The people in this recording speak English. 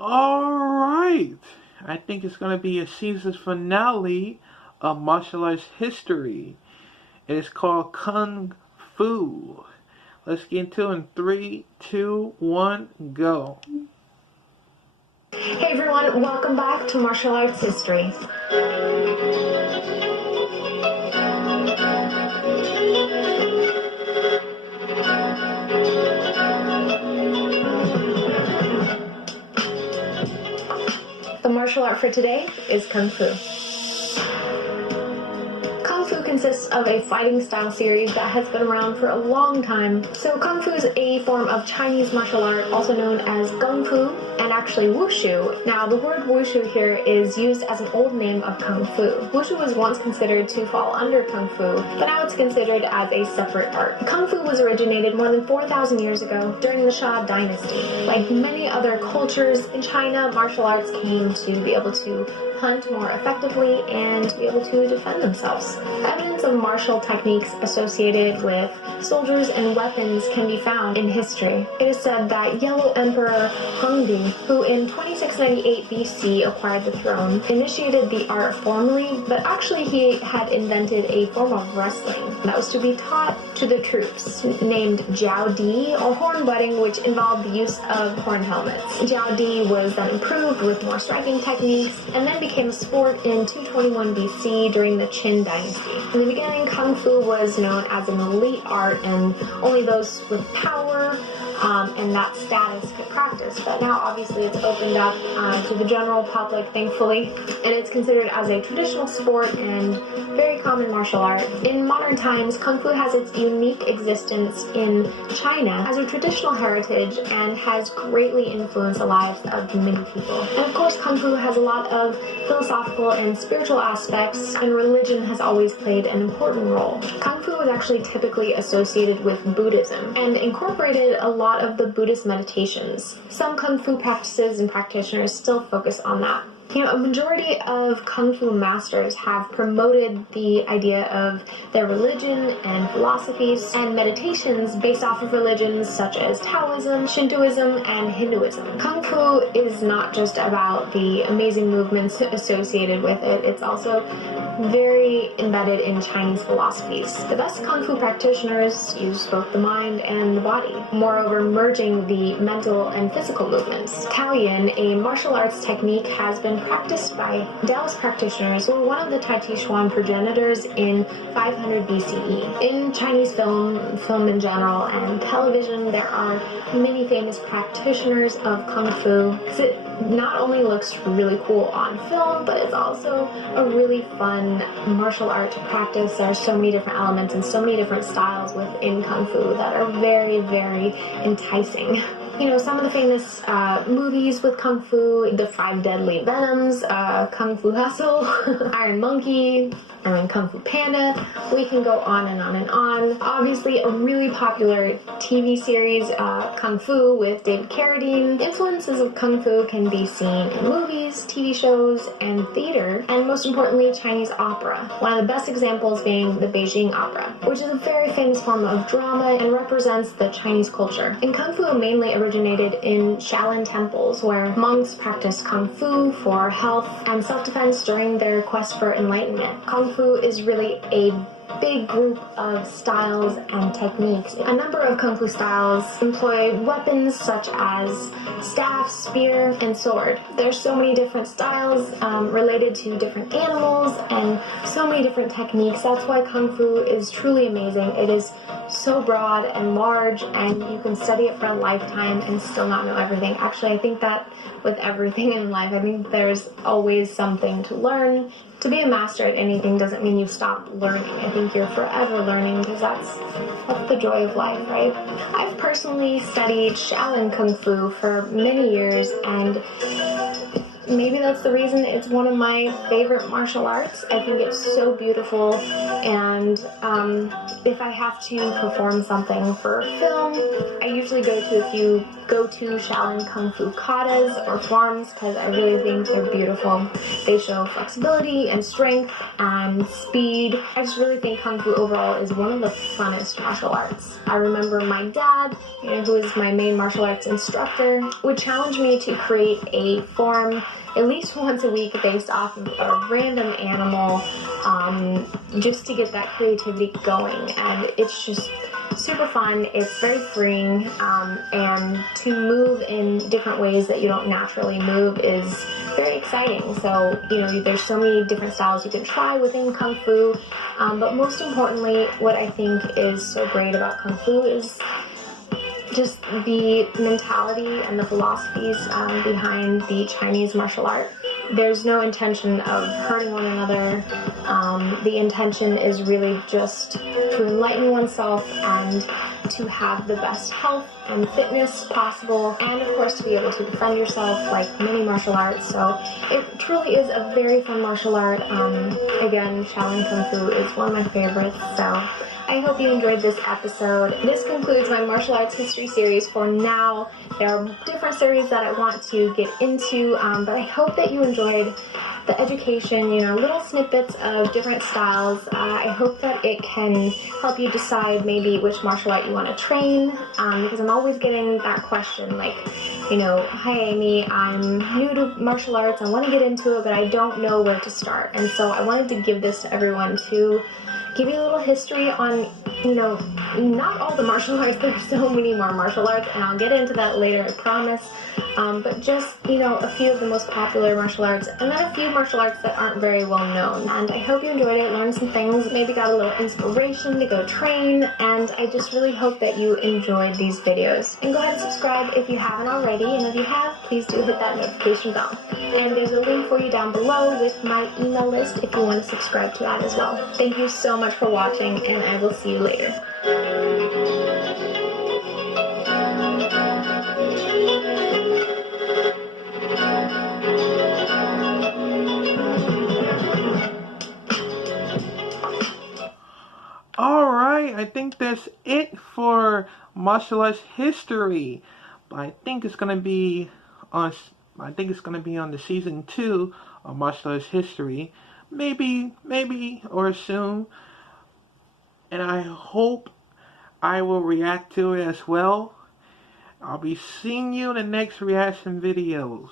Alright, I think it's going to be a season finale of martial arts history. It is called Kung Fu. Let's get into it in 3, 2, 1, go. Hey everyone, welcome back to Martial Arts History. The martial art for today is Kung Fu. Kung Fu consists of a fighting style series that has been around for a long time. So Kung Fu is a form of Chinese martial art, also known as Kung Fu, and actually Wushu. Now the word Wushu here is used as an old name of Kung Fu. Wushu was once considered to fall under Kung Fu, but now it's considered as a separate art. Kung Fu was originated more than 4,000 years ago during the Shah dynasty. Like many other cultures in China, martial arts came to be able to hunt more effectively and to be able to defend themselves. Evidence of martial techniques associated with soldiers and weapons can be found in history. It is said that Yellow Emperor Hongdi, who in 2698 BC acquired the throne, initiated the art formally, but actually he had invented a form of wrestling that was to be taught to the troops, named Jiao Di, or horn butting, which involved the use of horn helmets. Jiao Di was then improved with more striking techniques, and then became a sport in 221 BC during the Chun dynasty. In the beginning, Kung Fu was known as an elite art, and only those with power and that status could practice, but now obviously it's opened up to the general public, thankfully, and it's considered as a traditional sport and very common martial art. In modern times, Kung Fu has its unique existence in China as a traditional heritage and has greatly influenced the lives of many people. And of course, Kung Fu has a lot of philosophical and spiritual aspects, and religion has always played an important role. Kung Fu is actually typically associated with Buddhism and incorporated a lot of the Buddhist meditations. Some Kung Fu practices and practitioners still focus on that. You know, a majority of Kung Fu masters have promoted the idea of their religion and philosophies and meditations based off of religions such as Taoism, Shintoism, and Hinduism. Kung Fu is not just about the amazing movements associated with it, it's also very embedded in Chinese philosophies. The best Kung Fu practitioners use both the mind and the body, moreover merging the mental and physical movements. Taoyin, a martial arts technique, has been practiced by Taoist practitioners who were one of the Tai Chi Chuan progenitors in 500 BCE. In Chinese film in general, and television, there are many famous practitioners of Kung Fu. It not only looks really cool on film, but it's also a really fun martial art to practice. There are so many different elements and so many different styles within Kung Fu that are very, very enticing. You know, some of the famous movies with Kung Fu, The Five Deadly Venoms, Kung Fu Hustle, Iron Monkey, Kung Fu Panda. We can go on and on and on. Obviously, a really popular TV series, Kung Fu with David Carradine. Influences of Kung Fu can be seen in movies, TV shows, and theater, and most importantly, Chinese opera. One of the best examples being the Beijing Opera, which is a very famous form of drama and represents the Chinese culture. And Kung Fu mainly originated in Shaolin temples, where monks practiced Kung Fu for health and self-defense during their quest for enlightenment. Kung Fu is really a big group of styles and techniques. A number of Kung Fu styles employ weapons such as staff, spear, and sword. There's so many different styles related to different animals and so many different techniques. That's why Kung Fu is truly amazing. It is so broad and large, and you can study it for a lifetime and still not know everything. Actually, I think that with everything in life, I think there's always something to learn. To be a master at anything doesn't mean you stop learning. I think you're forever learning, because that's the joy of life, right? I've personally studied Shaolin Kung Fu for many years, and maybe that's the reason it's one of my favorite martial arts. I think it's so beautiful, and if I have to perform something for film, I usually go to a few go-to Shaolin Kung Fu katas or forms because I really think they're beautiful. They show flexibility and strength and speed. I just really think Kung Fu overall is one of the funnest martial arts. I remember my dad, who is my main martial arts instructor, would challenge me to create a form at least once a week based off of a random animal, just to get that creativity going. And it's just super fun, it's very freeing, and to move in different ways that you don't naturally move is very exciting. So, there's so many different styles you can try within Kung Fu, but most importantly, what I think is so great about Kung Fu is just the mentality and the philosophies behind the Chinese martial art. There's no intention of hurting one another. The intention is really just to enlighten oneself and to have the best health and fitness possible, and of course to be able to defend yourself like many martial arts. So it truly is a very fun martial art. Again, Shaolin Kung Fu is one of my favorites, so I hope you enjoyed this episode. This concludes my martial arts history series for now. There are different series that I want to get into, but I hope that you enjoyed the education, little snippets of different styles. I hope that it can help you decide maybe which martial art you want to train, because I'm always getting that question like, hi Amy, I'm new to martial arts, I want to get into it, but I don't know where to start. And so I wanted to give this to everyone to give you a little history on, not all the martial arts, there's so many more martial arts, and I'll get into that later, I promise, but just, a few of the most popular martial arts, and then a few martial arts that aren't very well known. And I hope you enjoyed it, learned some things, maybe got a little inspiration to go train, and I just really hope that you enjoyed these videos. And go ahead and subscribe if you haven't already, and if you have, please do hit that notification bell. And there's a link for you down below with my email list if you want to subscribe to that as well. Thank you so much for watching, and I will see you later. Alright, I think that's it for martial arts history. But I think it's gonna be on the season 2 of martial arts history. Maybe, or soon. And I hope I will react to it as well. I'll be seeing you in the next reaction videos.